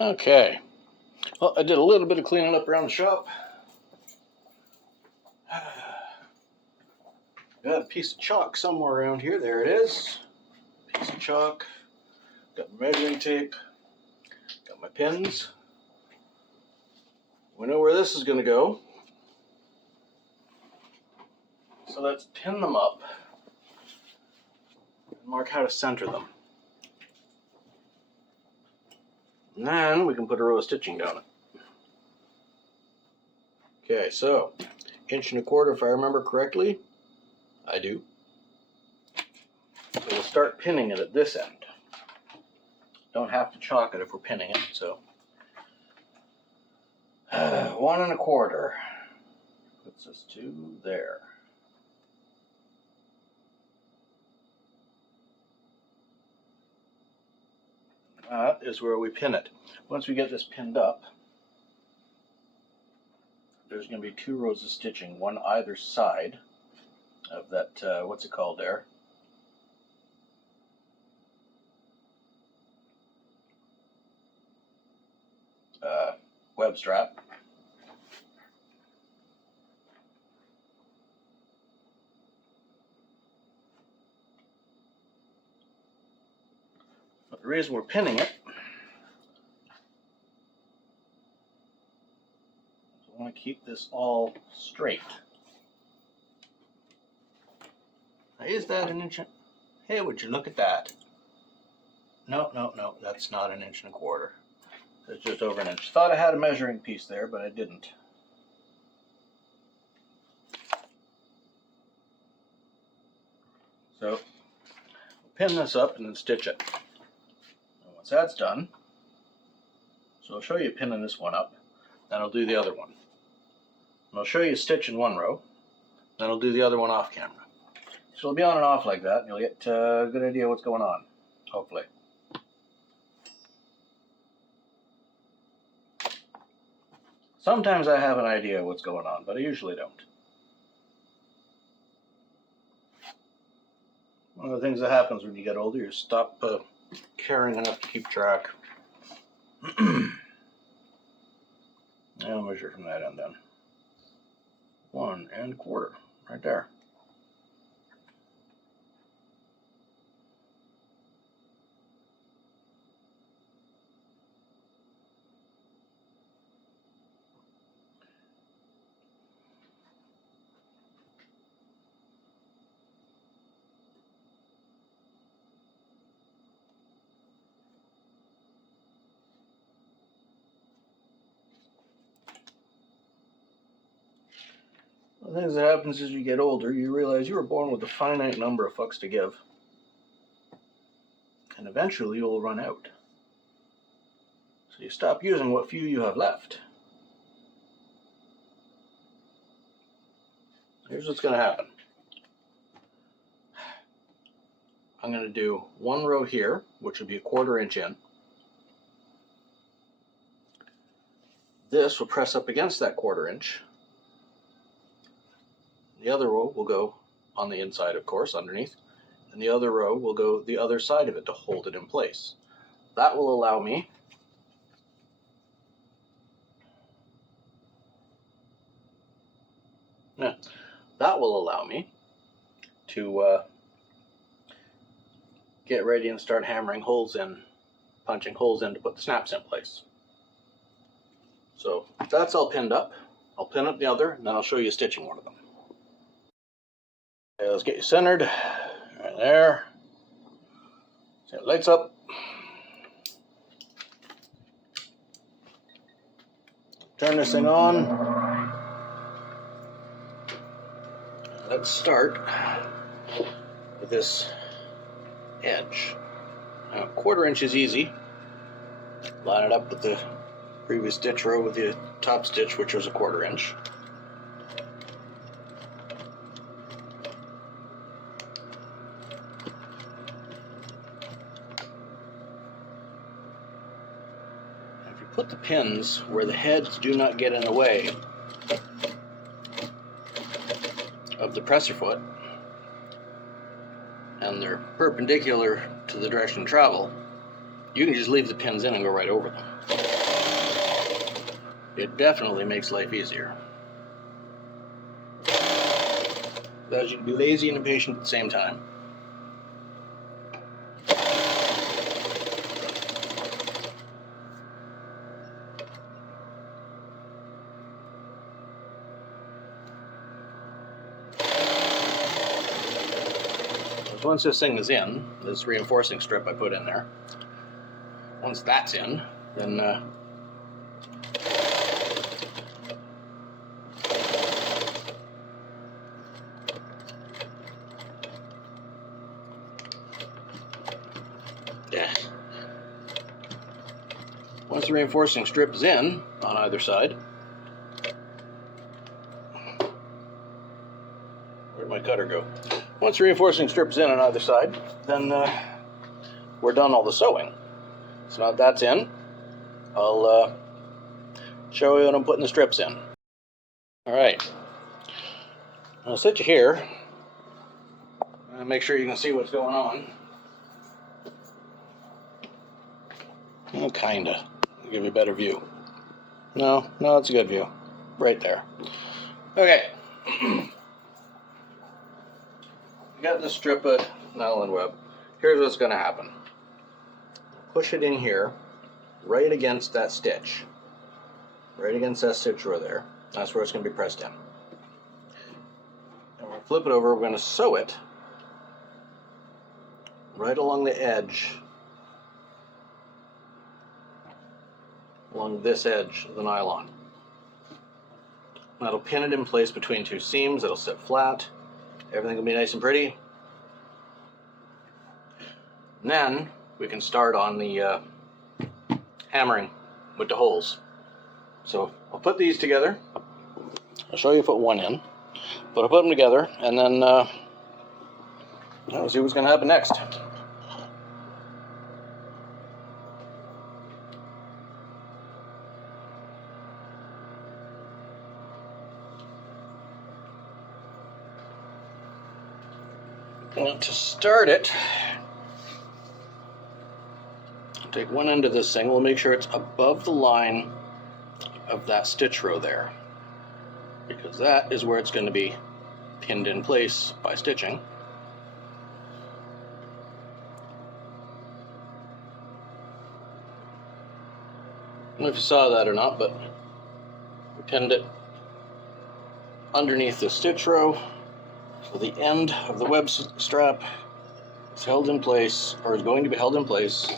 Okay, well, I did a little bit of cleaning up around the shop. Got a piece of chalk somewhere around here. There it is. Piece of chalk. Got my measuring tape. Got my pins. We know where this is going to go. So let's pin them up and mark how to center them. And then we can put a row of stitching down it. Okay, so 1.25 inches if I remember correctly. I do. So we'll start pinning it at this end. Don't have to chalk it if we're pinning it, so 1 1/4 puts us to there. That is where we pin it. Once we get this pinned up, there's going to be 2 rows of stitching, one either side of that, what's it called there? Web strap. But the reason we're pinning it is we want to keep this all straight. Now, is that 1 inch? Hey, would you look at that? No, that's not 1 1/4 inches. It's just over 1 inch. Thought I had a measuring piece there, but I didn't. So, pin this up and then stitch it. And once that's done, so I'll show you pinning this one up, then I'll do the other one. And I'll show you stitching one row, then I'll do the other one off camera. So it'll be on and off like that, and you'll get a good idea what's going on, hopefully. Sometimes I have an idea what's going on, but I usually don't. One of the things that happens when you get older, you stop caring enough to keep track. I'll measure from that end then. 1 1/4, right there. One of the things that happens as you get older, you realize you were born with a finite number of fucks to give. And eventually you'll run out. So you stop using what few you have left. Here's what's going to happen. I'm going to do 1 row here, which will be 1/4 inch in. This will press up against that 1/4 inch. The other row will go on the inside, of course, underneath. And the other row will go the other side of it to hold it in place. That will allow me to get ready and start hammering holes in, punching holes in to put the snaps in place. So that's all pinned up. I'll pin up the other, and then I'll show you stitching one of them. Okay, let's get you centered. Right there. So it lights up. Turn this thing on. Let's start with this edge. Now, 1/4 inch is easy. Line it up with the previous stitch row with the top stitch, which was 1/4 inch. If you put the pins where the heads do not get in the way of the presser foot, and they're perpendicular to the direction of travel, you can just leave the pins in and go right over them. It definitely makes life easier. Allows you to be lazy and impatient at the same time. Once this thing is in, this reinforcing strip I put in there, once that's in, then once the reinforcing strip is in on either side, where'd my cutter go? Once the reinforcing strip is in on either side, then we're done all the sewing. So now that that's in, I'll show you when I'm putting the strips in. Alright, I'll sit you here and make sure you can see what's going on. Well, kinda. I'll give you a better view. No, it's a good view. Right there. Okay. I got this strip of nylon web. Here's what's going to happen. Push it in here, right against that stitch. Right against that stitch row there. That's where it's going to be pressed in. And we're going to flip it over. We're going to sew it right along the edge. Along this edge of the nylon. That'll pin it in place between two seams. It'll sit flat. Everything will be nice and pretty. And then we can start on the hammering with the holes. So I'll put these together. I'll show you put one in, but I'll put them together and then we'll see what's going to happen next. And to start it, I'll take one end of this thing. We'll make sure it's above the line of that stitch row there, because that is where it's going to be pinned in place by stitching. I don't know if you saw that or not, but we pinned it underneath the stitch row. So the end of the web strap is held in place, or is going to be held in place,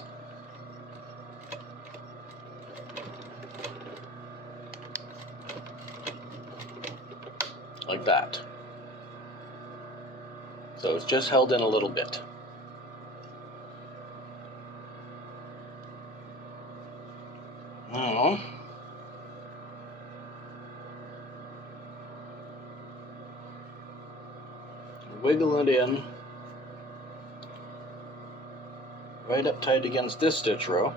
like that. So it's just held in a little bit. Now, wiggle it in right up tight against this stitch row.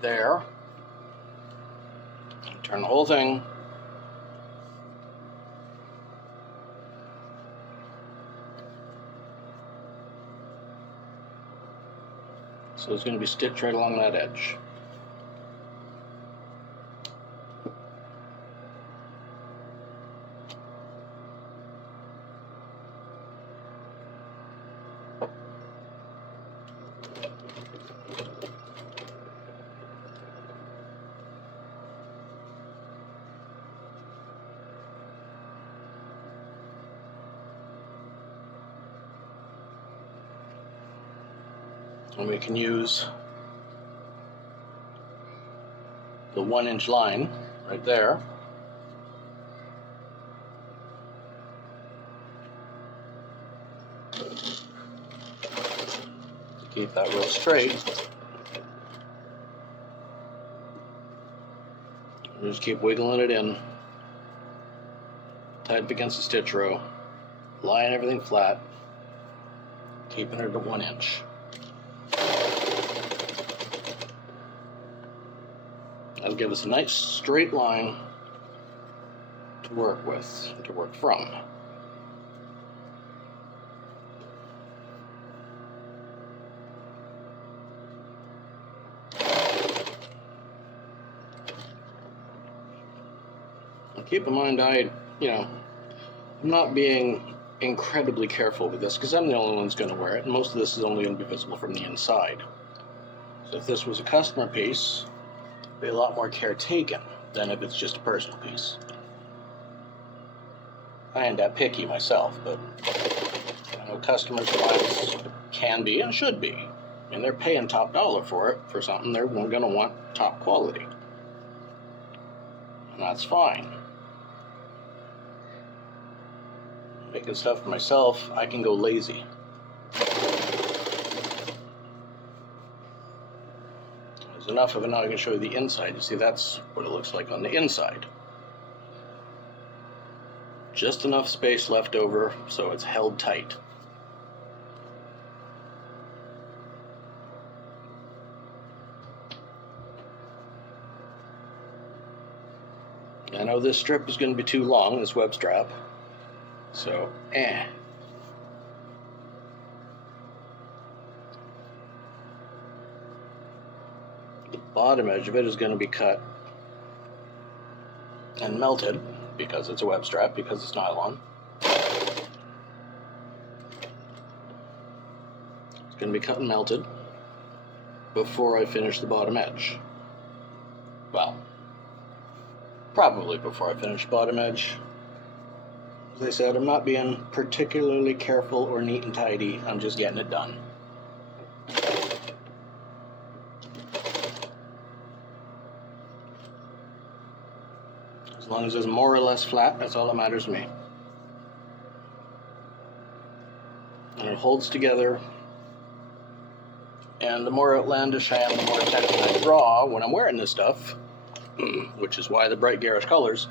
There. Turn the whole thing. So it's going to be stitched right along that edge. And we can use the 1-inch line right there. To keep that real straight. We just keep wiggling it in, tight up against the stitch row, lying everything flat, keeping it at 1 inch. That'll give us a nice straight line to work with, to work from. Keep in mind, I'm not being incredibly careful with this because I'm the only one who's going to wear it, and most of this is only going to be visible from the inside. So if this was a customer piece, there'd be a lot more care taken than if it's just a personal piece. I ain't that picky myself, but I know customers' clients can be and should be. And they're paying top dollar for it, for something they're going to want top quality. And that's fine. Making stuff for myself, I can go lazy. There's enough of it now I can show you the inside. You see, that's what it looks like on the inside. Just enough space left over so it's held tight. I know this strip is going to be too long, this web strap, so The bottom edge of it is going to be cut and melted because it's a web strap, because it's nylon. It's going to be cut and melted before I finish the bottom edge. Well, probably before I finish bottom edge. As I said, I'm not being particularly careful or neat and tidy. I'm just getting it done. As long as it's more or less flat, that's all that matters to me. And it holds together. And the more outlandish I am, the more attention I draw when I'm wearing this stuff, which is why the bright garish colors,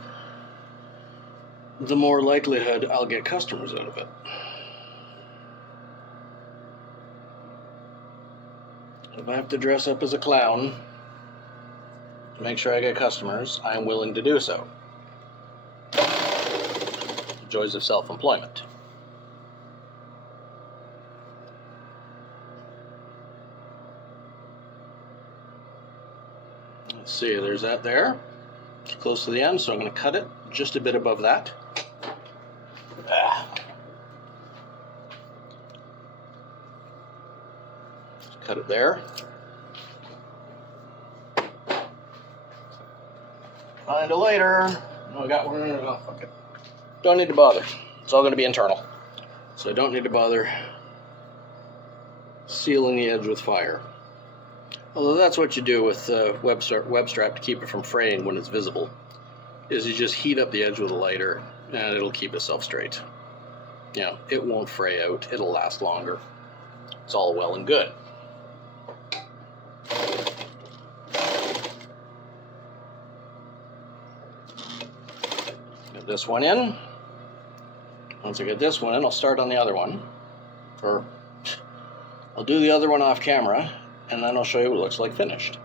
the more likelihood I'll get customers out of it. If I have to dress up as a clown to make sure I get customers, I am willing to do so. The joys of self-employment. Let's see, there's that there. It's close to the end, so I'm going to cut it just a bit above that. Cut it there. Find it later. No, I got one. Oh, fuck it. Don't need to bother. It's all going to be internal. So I don't need to bother sealing the edge with fire. Although that's what you do with web strap to keep it from fraying when it's visible, is you just heat up the edge with a lighter and it'll keep itself straight. It won't fray out. It'll last longer. It's all well and good. Get this one in. Once I get this one in, I'll start on the other one. Or I'll do the other one off camera, and then I'll show you what it looks like finished.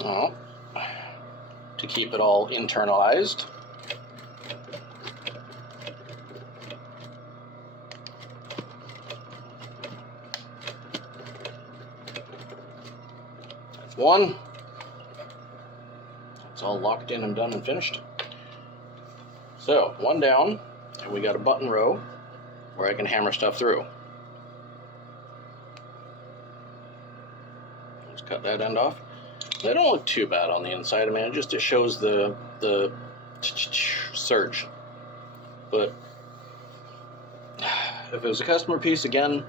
Well, to keep it all internalized, that's one. It's all locked in and done and finished. So, one down, and we got a button row where I can hammer stuff through. Let's cut that end off. They don't look too bad on the inside. I mean, it shows the surge. But if it was a customer piece, again,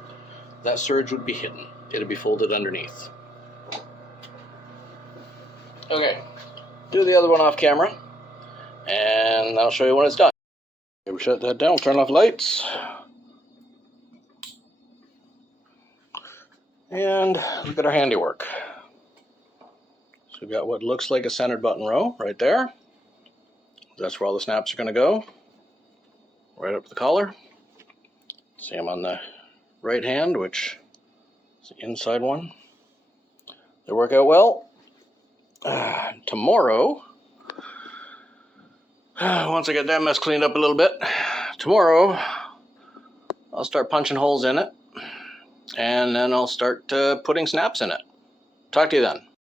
that surge would be hidden. It'd be folded underneath. Okay, do the other one off camera, and I'll show you when it's done. Okay, we shut that down, we'll turn off lights. And look at our handiwork. So we've got what looks like a centered button row right there. That's where all the snaps are going to go. Right up the collar. See them on the right hand, which is the inside one. They work out well. Tomorrow, Once I get that mess cleaned up a little bit, tomorrow I'll start punching holes in it, and then I'll start putting snaps in it. Talk to you then.